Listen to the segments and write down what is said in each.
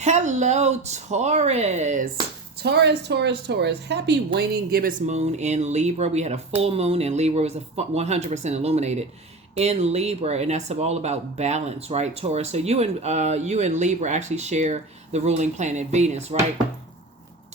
Hello, Taurus. Taurus. Happy waning gibbous moon in Libra. We had a full moon in Libra. It was 100% illuminated in Libra, and that's all about balance, right, Taurus? So you and Libra actually share the ruling planet Venus, right?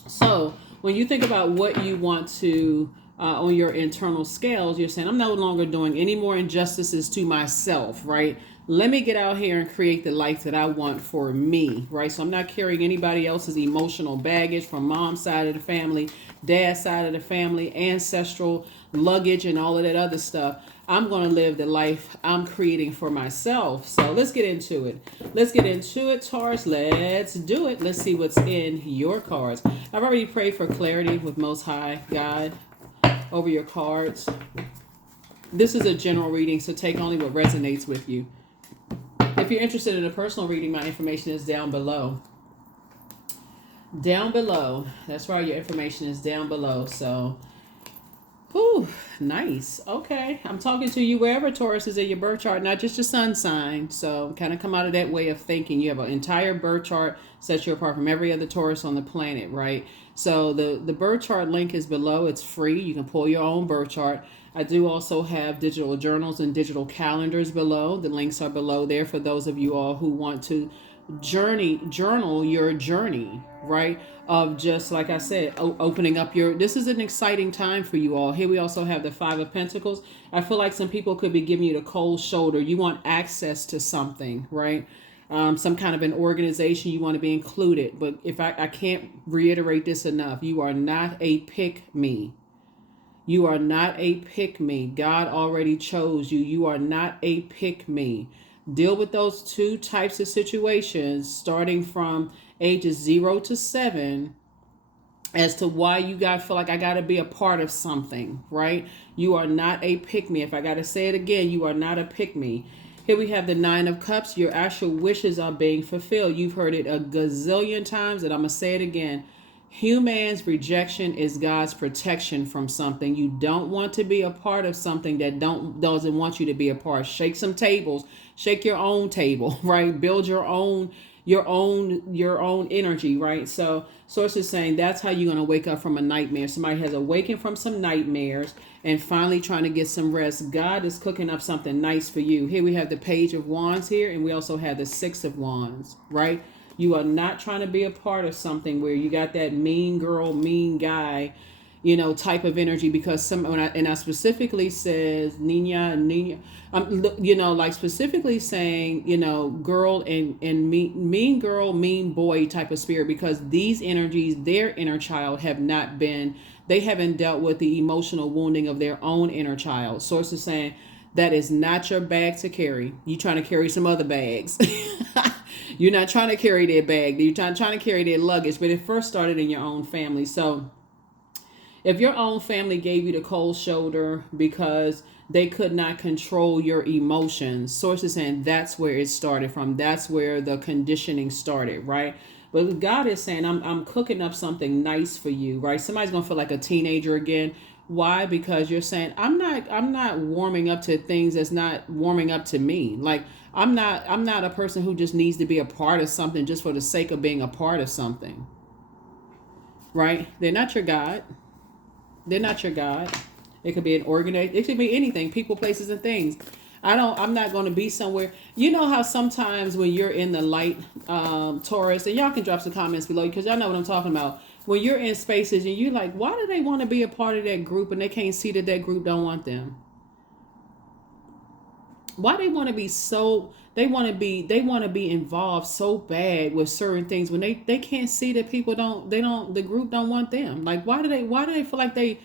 So when you think about what you want to on your internal scales, you're saying, I'm no longer doing any more injustices to myself, right? Let me get out here and create the life that I want for me, right? So I'm not carrying anybody else's emotional baggage from mom's side of the family, dad's side of the family, ancestral luggage, and all of that other stuff. I'm going to live the life I'm creating for myself. So let's get into it. Taurus. Let's do it. Let's see what's in your cards. I've already prayed for clarity with Most High God over your cards. This is a general reading, so take only what resonates with you. If you're interested in a personal reading, my information is down below. That's right, your information is down below. So, whew, nice. Okay, I'm talking to you wherever Taurus is in your birth chart, not just your sun sign. So, kind of come out of that way of thinking. You have an entire birth chart, sets you apart from every other Taurus on the planet, right? So, the birth chart link is below. It's free. You can pull your own birth chart. I do also have digital journals and digital calendars below. The links are below there for those of you all who want to journal your journey, right? Of just like I said, opening up this is an exciting time for you all. Here we also have the Five of Pentacles. I feel like some people could be giving you the cold shoulder. You want access to something, right? Some kind of an organization, you want to be included. But if I can't reiterate this enough, you are not a pick me. You are not a pick me. God already chose you. You are not a pick me. Deal with those two types of situations starting from ages 0 to 7 as to why you feel like I got to be a part of something, right? You are not a pick me. If I got to say it again, you are not a pick me. Here we have the Nine of Cups. Your actual wishes are being fulfilled. You've heard it a gazillion times, and I'm going to say it again. Human's rejection is God's protection from something. You don't want to be a part of something that doesn't want you to be a part. Shake some tables, shake your own table, right? Build your own energy, right? So Source is saying that's how you're going to wake up from a nightmare. Somebody has awakened from some nightmares and finally trying to get some rest. God is cooking up something nice for you. Here we have the Page of Wands here, and we also have the Six of Wands, right? You are not trying to be a part of something where you got that mean girl, mean guy, type of energy, because I specifically says Nina, like specifically saying, girl and mean girl, mean boy type of spirit, because these energies, their inner child they haven't dealt with the emotional wounding of their own inner child. Source is saying that is not your bag to carry. You trying to carry some other bags. You're not trying to carry their bag. You're trying to carry their luggage, but it first started in your own family. So if your own family gave you the cold shoulder because they could not control your emotions, Source is saying that's where it started from. That's where the conditioning started, right? But God is saying, I'm cooking up something nice for you, right? Somebody's going to feel like a teenager again. Why? Because you're saying, I'm not warming up to things that's not warming up to me. Like, I'm not a person who just needs to be a part of something just for the sake of being a part of something. Right? They're not your God. They're not your God. It could be an organization. It could be anything, people, places, and things. I'm not going to be somewhere. You know how sometimes when you're in the light, Taurus, and y'all can drop some comments below because y'all know what I'm talking about. When you're in spaces and you're like, why do they want to be a part of that group and they can't see that group don't want them? Why they want to be they want to be involved so bad with certain things when they can't see that people the group don't want them. Like, why do they feel like they,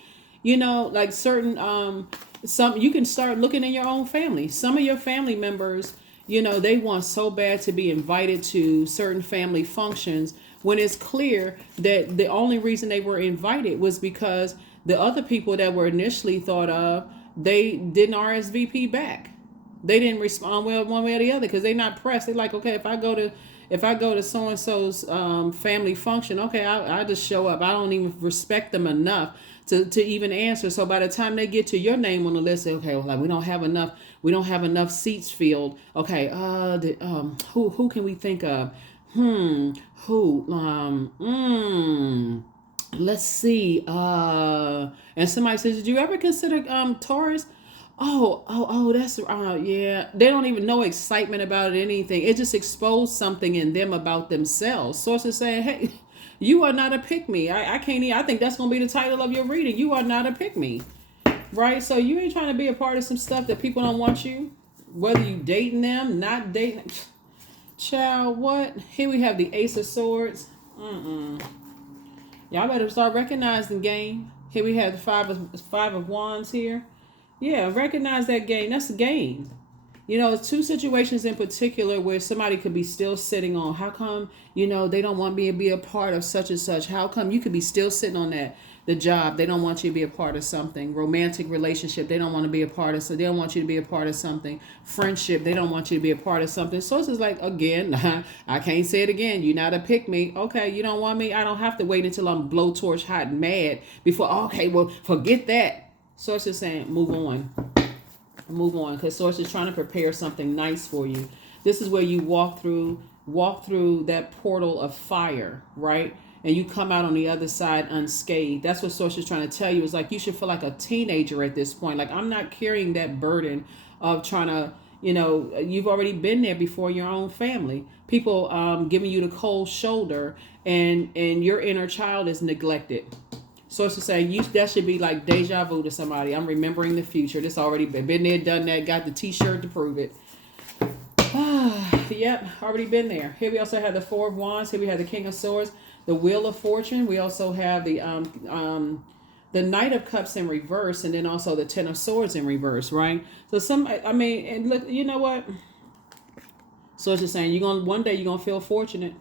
like certain, some, you can start looking in your own family. Some of your family members, they want so bad to be invited to certain family functions when it's clear that the only reason they were invited was because the other people that were initially thought of, they didn't RSVP back. They didn't respond well one way or the other because they're not pressed. They're like, okay, if I go to so and so's family function, okay, I just show up. I don't even respect them enough to even answer. So by the time they get to your name on the list, say, okay, well, like we don't have enough seats filled. Okay, who can we think of? Who? Let's see. And somebody says, did you ever consider Taurus? That's yeah. They don't even know excitement about it, anything. It just exposed something in them about themselves. Sources saying, hey, you are not a pick me. I can't even, I think that's gonna be the title of your reading. You are not a pick me. Right? So you ain't trying to be a part of some stuff that people don't want you. Whether you dating them, not dating. Child, what? Here we have the Ace of Swords. Y'all better start recognizing game. Here we have the five of Wands here. Yeah, recognize that game. That's the game. You know, two situations in particular where somebody could be still sitting on. How come, they don't want me to be a part of such and such? How come you could be still sitting on that? The job, they don't want you to be a part of something. Romantic relationship, they don't want to be a part of, so they don't want you to be a part of something. Friendship, they don't want you to be a part of something. So it's just like, again, I can't say it again. You're not a pick me. Okay, you don't want me. I don't have to wait until I'm blowtorch hot and mad before, okay, well, forget that. So it's just saying, move on. Move on, because Source is trying to prepare something nice for you. This is where you walk through that portal of fire, right? And you come out on the other side unscathed. That's what Source is trying to tell you. Is like you should feel like a teenager at this point. Like, I'm not carrying that burden of trying to, you've already been there before your own family. People giving you the cold shoulder, and your inner child is neglected. Source is saying that should be like deja vu to somebody. I'm remembering the future. This already been there, done that, got the t-shirt to prove it. Yep, already been there. Here we also have the Four of Wands. Here we have the King of Swords. The Wheel of Fortune. We also have the Knight of Cups in reverse, and then also the Ten of Swords in reverse, right? So and look, you know what? So it's just saying one day you're gonna feel fortunate.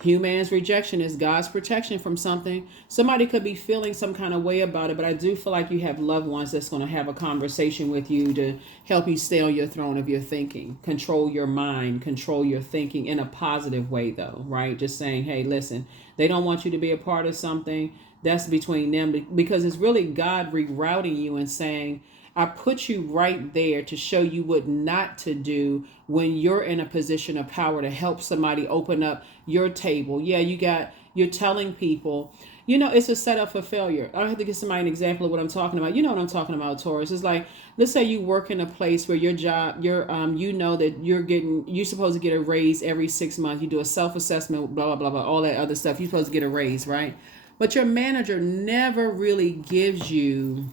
Human's rejection is God's protection from something. Somebody could be feeling some kind of way about it, but I do feel like you have loved ones that's going to have a conversation with you to help you stay on your throne of your thinking. Control your mind, control your thinking in a positive way, though, right? Just saying, hey, listen, they don't want you to be a part of something. That's between them, because it's really God rerouting you and saying, I put you right there to show you what not to do when you're in a position of power to help somebody open up your table. Yeah, you're telling people, it's a setup for failure. I have to give somebody an example of what I'm talking about. You know what I'm talking about, Taurus. It's like, let's say you work in a place where your job, that you're supposed to get a raise every 6 months. You do a self-assessment, blah, blah, blah, blah, all that other stuff. You're supposed to get a raise, right? But your manager never really gives you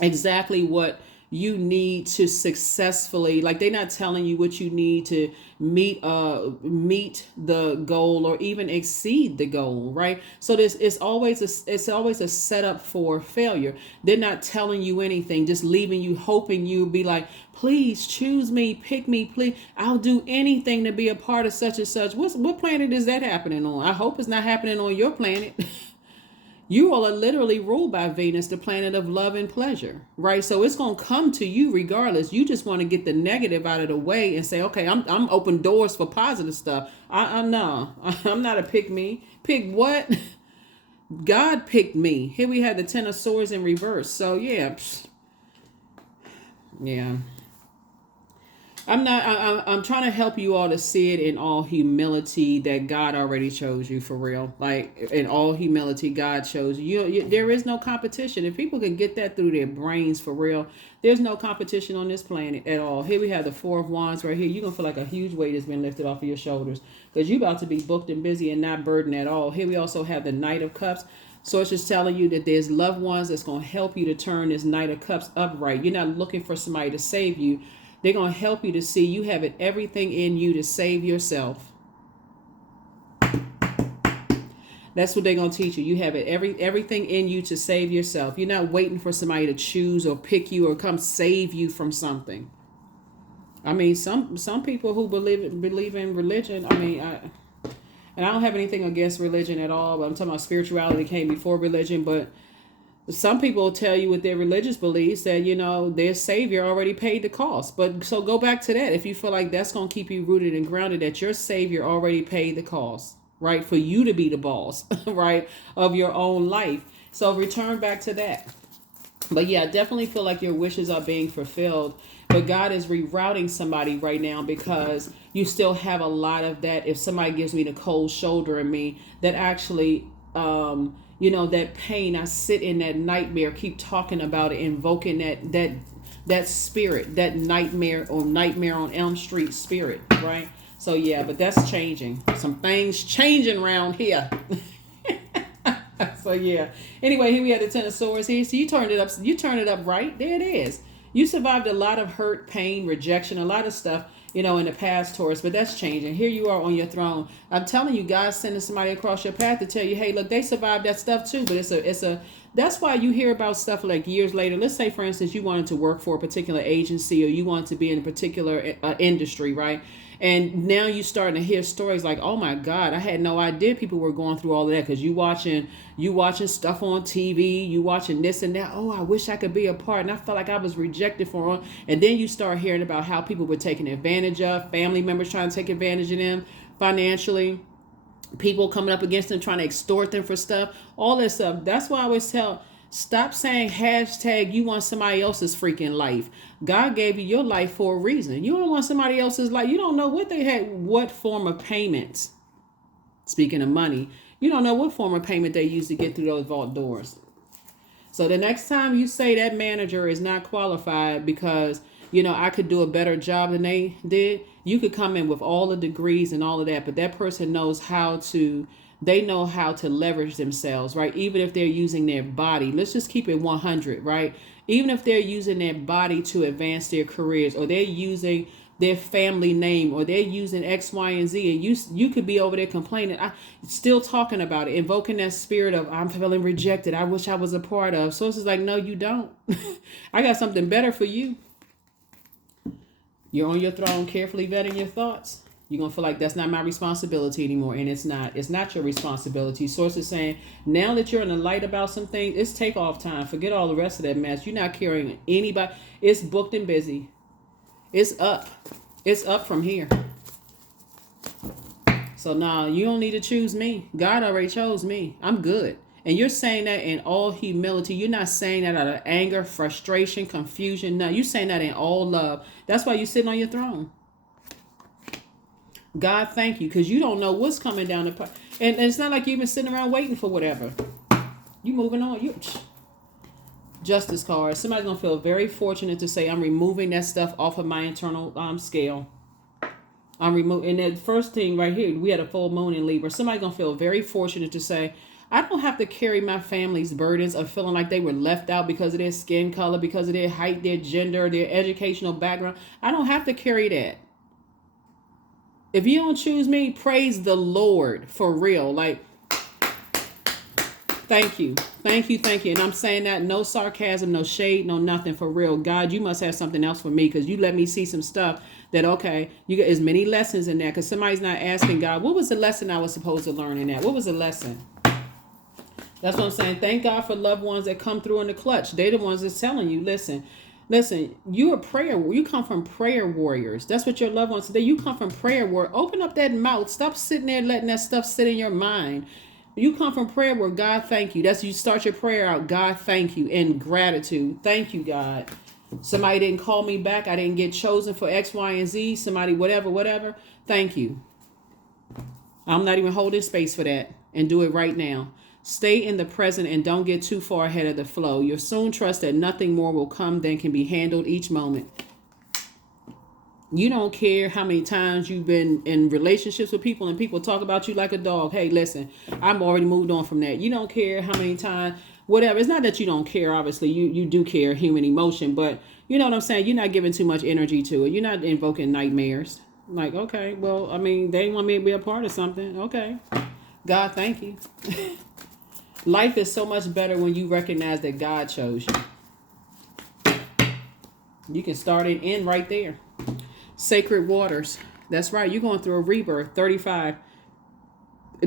exactly what you need to successfully, like, they're not telling you what you need to meet the goal or even exceed the goal, right? So it's always a setup for failure. They're not telling you anything, just leaving you hoping you'll be like, please choose me, pick me, please, I'll do anything to be a part of such and such. What planet is that happening on? I hope it's not happening on your planet. You all are literally ruled by Venus, the planet of love and pleasure, right? So it's going to come to you regardless. You just want to get the negative out of the way and say, okay, I'm open doors for positive stuff. I'm not a pick me. Pick what? God picked me. Here we have the Ten of Swords in reverse. So yeah. Yeah. I'm trying to help you all to see it in all humility that God already chose you, for real. Like, in all humility, God chose you. There is no competition. If people can get that through their brains, for real, there's no competition on this planet at all. Here we have the Four of Wands right here. You're going to feel like a huge weight has been lifted off of your shoulders because you're about to be booked and busy and not burdened at all. Here we also have the Knight of Cups. So it's just telling you that there's loved ones that's going to help you to turn this Knight of Cups upright. You're not looking for somebody to save you. They're going to help you to see you have everything in you to save yourself. That's what they're going to teach you. You have everything in you to save yourself. You're not waiting for somebody to choose or pick you or come save you from something. I mean, some people who believe in religion, and I don't have anything against religion at all, but I'm talking about spirituality came before religion, but some people will tell you with their religious beliefs that, their savior already paid the cost. But so go back to that. If you feel like that's going to keep you rooted and grounded, that your savior already paid the cost, right? For you to be the boss, right, of your own life. So return back to that. But yeah, I definitely feel like your wishes are being fulfilled. But God is rerouting somebody right now because you still have a lot of that. If somebody gives me the cold shoulder in me, that actually, that pain, I sit in that nightmare, keep talking about it, invoking that spirit, that nightmare or nightmare on Elm Street spirit, right? So yeah, but that's changing. Some things changing around here. So yeah. Anyway, here we have the Ten of Swords here. So you turned it up. You turned it up right. There it is. You survived a lot of hurt, pain, rejection, a lot of stuff, in the past, Taurus. But that's changing. Here you are on your throne. I'm telling you, God's sending somebody across your path to tell you, hey, look, they survived that stuff too. But that's why you hear about stuff like years later. Let's say, for instance, you wanted to work for a particular agency, or you wanted to be in a particular industry, right? And now you're starting to hear stories like, oh my God, I had no idea people were going through all of that, because you watching stuff on TV, you watching this and that. Oh, I wish I could be a part. And I felt like I was rejected for them. And then you start hearing about how people were taken advantage of, family members trying to take advantage of them financially, people coming up against them trying to extort them for stuff, all this stuff. That's why I always tell, stop saying hashtag you want somebody else's freaking life. God gave you your life for a reason. You don't want somebody else's life. You don't know what they had, what form of payments. Speaking of money, you don't know what form of payment they used to get through those vault doors. So the next time you say that manager is not qualified because, I could do a better job than they did, you could come in with all the degrees and all of that, but that person knows they know how to leverage themselves, right? Even if they're using their body, let's just keep it 100, right? Even if they're using their body to advance their careers, or they're using their family name, or they're using X, Y, and Z, and you could be over there complaining, still talking about it, invoking that spirit of, I'm feeling rejected, I wish I was a part of. So it's just like, no, you don't. I got something better for you. You're on your throne, carefully vetting your thoughts. You're going to feel like that's not my responsibility anymore. And it's not. It's not your responsibility. Source is saying, now that you're in the light about some things, it's takeoff time. Forget all the rest of that mess. You're not carrying anybody. It's booked and busy. It's up. It's up from here. So now you don't need to choose me. God already chose me. I'm good. And you're saying that in all humility. You're not saying that out of anger, frustration, confusion. No, you're saying that in all love. That's why you're sitting on your throne. God, thank you, because you don't know what's coming down the pipe. And it's not like you've been sitting around waiting for whatever. You moving on. Justice card. Somebody's going to feel very fortunate to say, I'm removing that stuff off of my internal scale. I'm removing. And that first thing right here, we had a full moon in Libra. Somebody's going to feel very fortunate to say, I don't have to carry my family's burdens of feeling like they were left out because of their skin color, because of their height, their gender, their educational background. I don't have to carry that. If you don't choose me, praise the Lord for real. Like, thank you. Thank you. Thank you. And I'm saying that no sarcasm, no shade, no nothing, for real. God, you must have something else for me, because you let me see some stuff that, okay, you get as many lessons in there, because somebody's not asking God, what was the lesson I was supposed to learn in that? What was the lesson? That's what I'm saying. Thank God for loved ones that come through in the clutch. They're the ones that's telling you, listen, you're a prayer. You come from prayer warriors. That's what your loved ones today. You come from prayer warrior. Open up that mouth. Stop sitting there letting that stuff sit in your mind. You come from prayer where God, thank you. That's, you start your prayer out. God, thank you, in gratitude. Thank you, God. Somebody didn't call me back. I didn't get chosen for X, Y, and Z. Somebody, whatever. Thank you. I'm not even holding space for that. And do it right now. Stay in the present and don't get too far ahead of the flow. You'll soon trust that nothing more will come than can be handled each moment. You don't care how many times you've been in relationships with people and people talk about you like a dog. Hey, listen, I'm already moved on from that. You don't care how many times, whatever. It's not that you don't care, obviously. You do care, human emotion. But you know what I'm saying? You're not giving too much energy to it. You're not invoking nightmares. Like, okay, well, I mean, they want me to be a part of something. Okay. God, thank you. Life is so much better when you recognize that God chose you. You can start it in right there. Sacred waters. That's right. You're going through a rebirth. 35.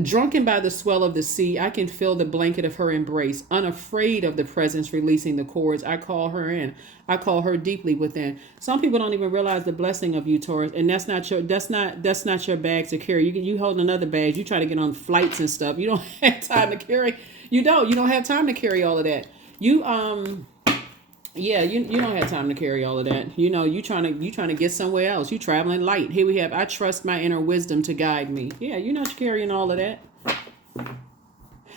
Drunken by the swell of the sea, I can feel the blanket of her embrace. Unafraid of the presence releasing the cords, I call her in. I call her deeply within. Some people don't even realize the blessing of you, Taurus, and that's not your bag to carry. You hold another bag. You try to get on flights and stuff. You don't have time to carry. You don't have time to carry all of that. Yeah, you don't have time to carry all of that. You trying to get somewhere else. You traveling light. Here we have, I trust my inner wisdom to guide me. Yeah, you're not carrying all of that.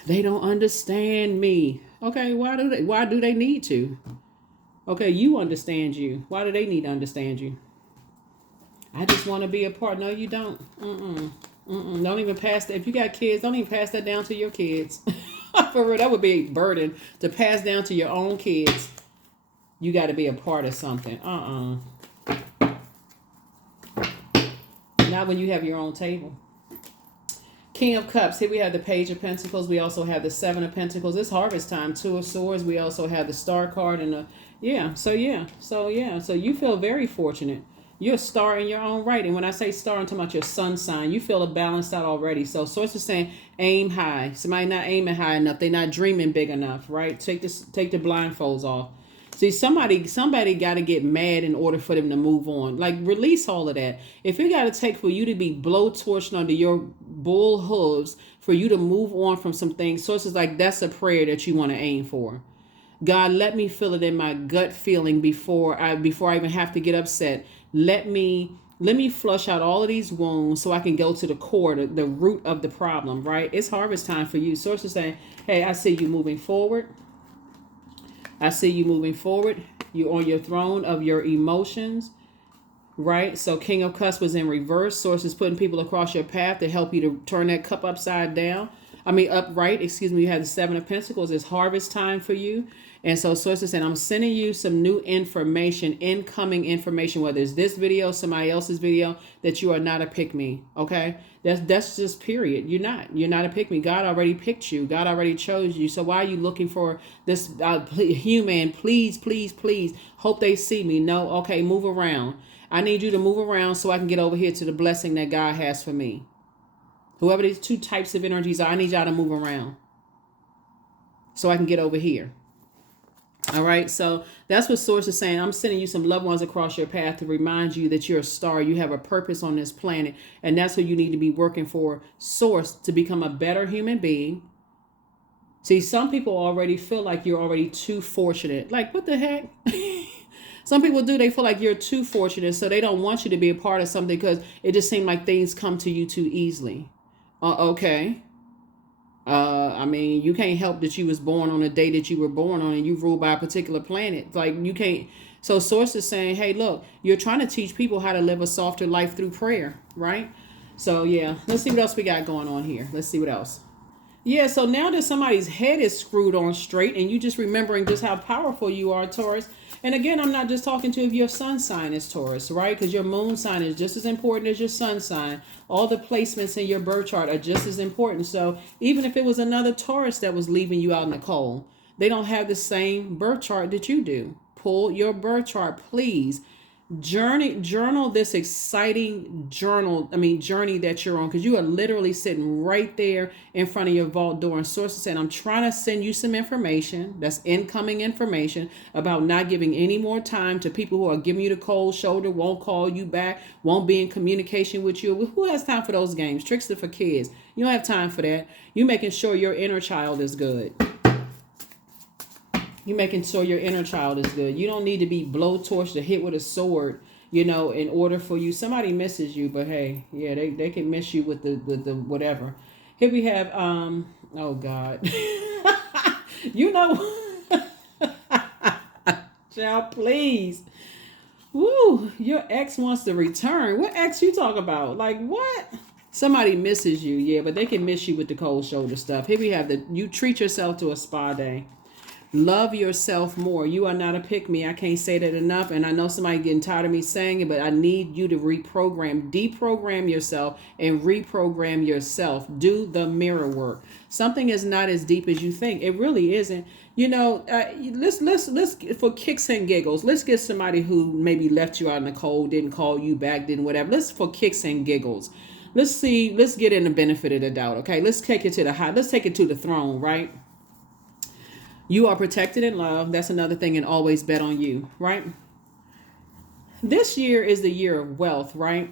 They don't understand me. Okay, why do they need to? Okay, you understand you. Why do they need to understand you? I just want to be a part. No, you don't. Don't even pass that. If you got kids, don't even pass that down to your kids. For real, that would be a burden to pass down to your own kids. You got to be a part of something. Not when you have your own table. King of Cups. Here we have the Page of Pentacles. We also have the Seven of Pentacles. It's harvest time. Two of Swords. We also have the Star card and the So you feel very fortunate. You're a star in your own right. And when I say star, I'm talking about your sun sign. You feel balanced out already. So Source is saying aim high. Somebody not aiming high enough. They're not dreaming big enough, right? Take the blindfolds off. See, somebody got to get mad in order for them to move on. Like, release all of that. If it got to take for you to be blowtorched under your bull hooves for you to move on from some things, Sources like that's a prayer that you want to aim for. God, let me feel it in my gut feeling before I even have to get upset. Let me flush out all of these wounds so I can go to the core, the root of the problem, right? It's harvest time for you. Sources saying, hey, I see you moving forward. I see you moving forward. You're on your throne of your emotions, right? So King of Cups was in reverse. Source is putting people across your path to help you to turn that cup upside down. Upright. Excuse me. You have the Seven of Pentacles. It's harvest time for you. And so Source is saying, I'm sending you some new information, incoming information, whether it's this video, somebody else's video, that you are not a pick-me. Okay? That's just period. You're not a pick-me. God already picked you. God already chose you. So why are you looking for this human? Please, please, please. Hope they see me. No. Okay. Move around. I need you to move around so I can get over here to the blessing that God has for me. Whoever these two types of energies are, I need y'all to move around so I can get over here. All right. So that's what Source is saying. I'm sending you some loved ones across your path to remind you that you're a star. You have a purpose on this planet. And that's what you need to be working for, Source, to become a better human being. See, some people already feel like you're already too fortunate. Like, what the heck? Some people do. They feel like you're too fortunate. So they don't want you to be a part of something because it just seems like things come to you too easily. Okay. You can't help that you was born on a day that you were born on and you ruled by a particular planet. Like, you can't. So Source is saying, hey, look, you're trying to teach people how to live a softer life through prayer, right? So, yeah, let's see what else we got going on here. Let's see what else. Yeah, so now that somebody's head is screwed on straight and you just remembering just how powerful you are, Taurus. And again, I'm not just talking to if your sun sign is Taurus, right? Because your moon sign is just as important as your sun sign. All the placements in your birth chart are just as important. So even if it was another Taurus that was leaving you out in the cold, they don't have the same birth chart that you do. Pull your birth chart, please. Journal this exciting journey that you're on, because you are literally sitting right there in front of your vault door, and Source is saying, I'm trying to send you some information that's incoming information about not giving any more time to people who are giving you the cold shoulder, won't call you back, won't be in communication with you. Who has time for those games? Tricks are for kids. You don't have time for that. You making sure your inner child is good. You're making sure your inner child is good. You don't need to be blowtorched or hit with a sword, in order for you. Somebody misses you, but hey, yeah, they can miss you with the whatever. Here we have, oh God. Child, please. Woo, your ex wants to return. What ex you talk about? Like, what? Somebody misses you, yeah, but they can miss you with the cold shoulder stuff. Here we have you treat yourself to a spa day. Love yourself more. You are not a pick-me. I can't say that enough. And I know somebody getting tired of me saying it, but I need you to deprogram yourself and reprogram yourself. Do the mirror work. Something is not as deep as you think. It really isn't. Let's for kicks and giggles, let's get somebody who maybe left you out in the cold, didn't call you back, didn't whatever. Let's for kicks and giggles. Let's get in the benefit of the doubt. Okay. Let's take it to the throne, right? You are protected in love. That's another thing, and always bet on you, right? This year is the year of wealth, right?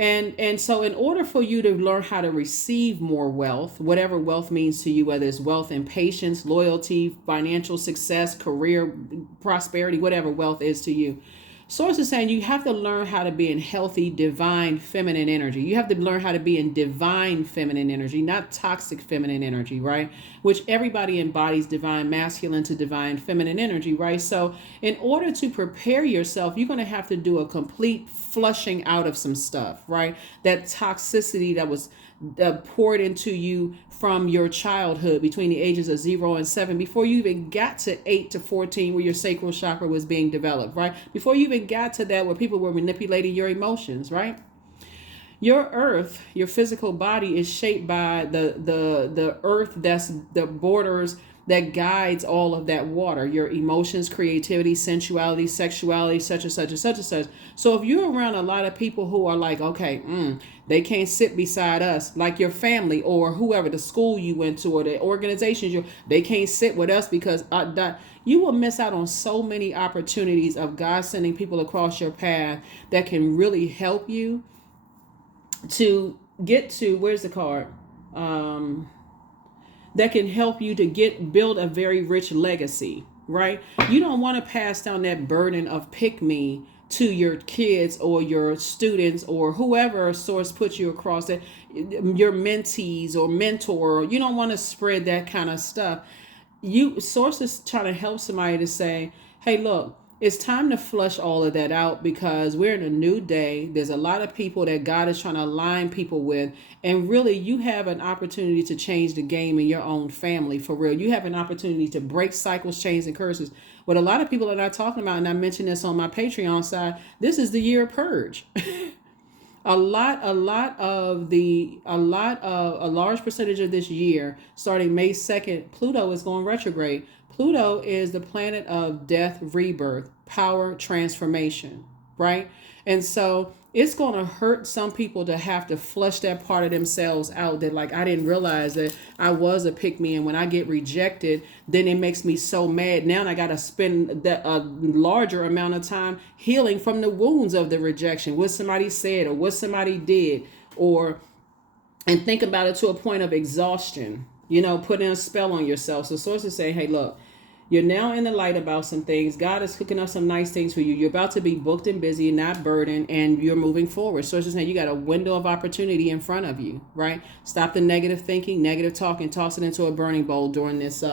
And so in order for you to learn how to receive more wealth, whatever wealth means to you, whether it's wealth and patience, loyalty, financial success, career prosperity, whatever wealth is to you, Source is saying you have to learn how to be in healthy, divine, feminine energy. You have to learn how to be in divine feminine energy, not toxic feminine energy, right? Which everybody embodies divine masculine to divine feminine energy, right? So in order to prepare yourself, you're going to have to do a complete flushing out of some stuff, right? That toxicity that was poured into you from your childhood between the ages of 0 and 7, before you even got to 8 to 14, where your sacral chakra was being developed, right? Before you even got to that, where people were manipulating your emotions, right? Your earth, your physical body, is shaped by the earth that's the borders that guides all of that water, your emotions, creativity, sensuality, sexuality, such and such and such and such. So if you're around a lot of people who are like, okay, they can't sit beside us, like your family or whoever, the school you went to or the organizations, they can't sit with us because you will miss out on so many opportunities of God sending people across your path that can really help you to get to, where's the card? That can help you to build a very rich legacy, right? You don't want to pass down that burden of pick me to your kids or your students or whoever Source puts you across, that your mentees or mentor. You don't want to spread that kind of stuff. Source is trying to help somebody to say, hey, look, it's time to flush all of that out, because we're in a new day. There's a lot of people that God is trying to align people with. And really, you have an opportunity to change the game in your own family, for real. You have an opportunity to break cycles, chains, and curses. What a lot of people are not talking about, and I mentioned this on my Patreon side, this is the year of purge. A large percentage of this year, starting May 2nd, Pluto is going retrograde. Pluto is the planet of death, rebirth, power, transformation, right? And so it's going to hurt some people to have to flush that part of themselves out, that like, I didn't realize that I was a pick-me, and when I get rejected, then it makes me so mad. Now I got to spend a larger amount of time healing from the wounds of the rejection, what somebody said or what somebody did, and think about it to a point of exhaustion, putting a spell on yourself. So sources say, hey, look, you're now in the light about some things. God is cooking up some nice things for you. You're about to be booked and busy, not burdened, and you're moving forward. So it's just saying you got a window of opportunity in front of you, right? Stop the negative thinking, negative talking, toss it into a burning bowl during this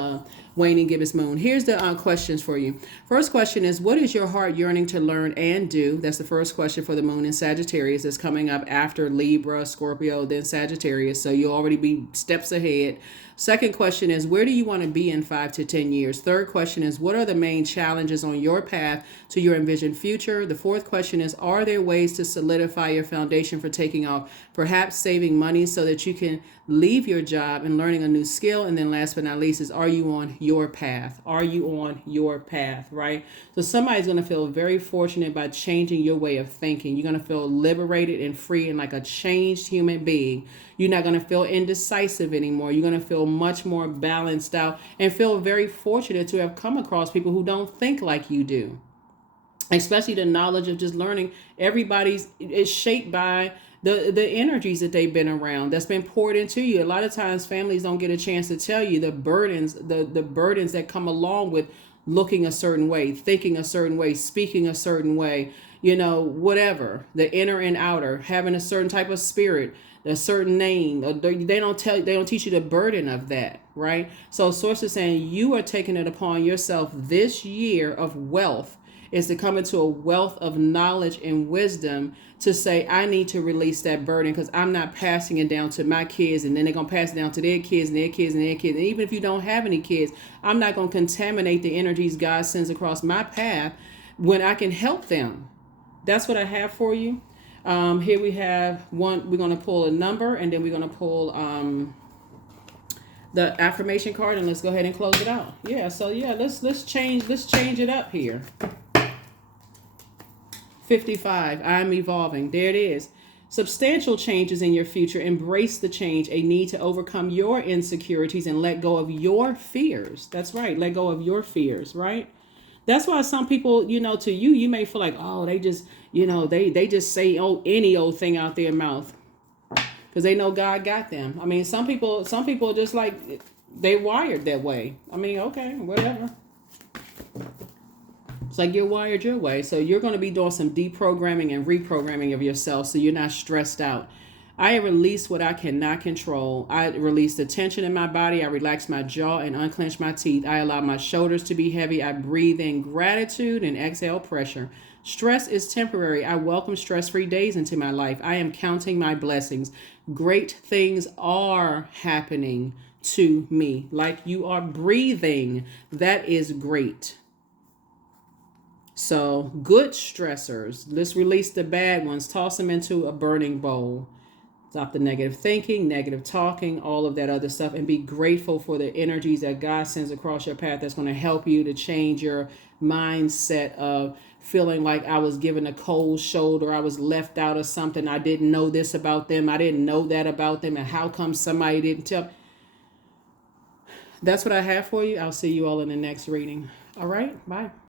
waning gibbous moon. Here's the questions for you. First question is, what is your heart yearning to learn and do? That's the first question for the moon in Sagittarius. That's coming up after Libra, Scorpio, then Sagittarius. So you'll already be steps ahead. Second question is, where do you want to be in 5 to 10 years? Third question is, what are the main challenges on your path to your envisioned future? The fourth question is, are there ways to solidify your foundation for taking off, perhaps saving money so that you can leave your job and learning a new skill? And then last but not least is, are you on your path? Are you on your path, right? So somebody's going to feel very fortunate by changing your way of thinking. You're going to feel liberated and free and like a changed human being. You're not going to feel indecisive anymore. You're going to feel much more balanced out and feel very fortunate to have come across people who don't think like you do. Especially the knowledge of just learning. Everybody's is shaped by the energies that they've been around, that's been poured into you. A lot of times families don't get a chance to tell you the burdens, the burdens that come along with looking a certain way, thinking a certain way, speaking a certain way, whatever, the inner and outer, having a certain type of spirit, a certain name. They don't teach you the burden of that, right? So source is saying you are taking it upon yourself this year of wealth is to come into a wealth of knowledge and wisdom to say, I need to release that burden, because I'm not passing it down to my kids, and then they're going to pass it down to their kids and their kids and their kids. And even if you don't have any kids, I'm not going to contaminate the energies God sends across my path when I can help them. That's what I have for you. Here we have one. We're going to pull a number, and then we're going to pull the affirmation card, and let's go ahead and close it out. Yeah. So yeah, let's change it up here. 55, I'm evolving. There it is. Substantial changes in your future. Embrace the change. A need to overcome your insecurities and let go of your fears. That's right. Let go of your fears, right? That's why some people, to you, you may feel like, oh, they just, they just say any old thing out their mouth because they know God got them. I mean, some people just like they wired that way. I mean, okay, whatever. It's like you're wired your way. So you're going to be doing some deprogramming and reprogramming of yourself so you're not stressed out. I release what I cannot control. I release the tension in my body. I relax my jaw and unclench my teeth. I allow my shoulders to be heavy. I breathe in gratitude and exhale pressure. Stress is temporary. I welcome stress-free days into my life. I am counting my blessings. Great things are happening to me. Like you are breathing. That is great. So good stressors. Let's release the bad ones. Toss them into a burning bowl. Stop the negative thinking, negative talking, all of that other stuff, and be grateful for the energies that God sends across your path that's going to help you to change your mindset of feeling like I was given a cold shoulder, I was left out of something, I didn't know this about them, I didn't know that about them, and how come somebody didn't tell. That's what I have for you. I'll see you all in the next reading. All right, bye.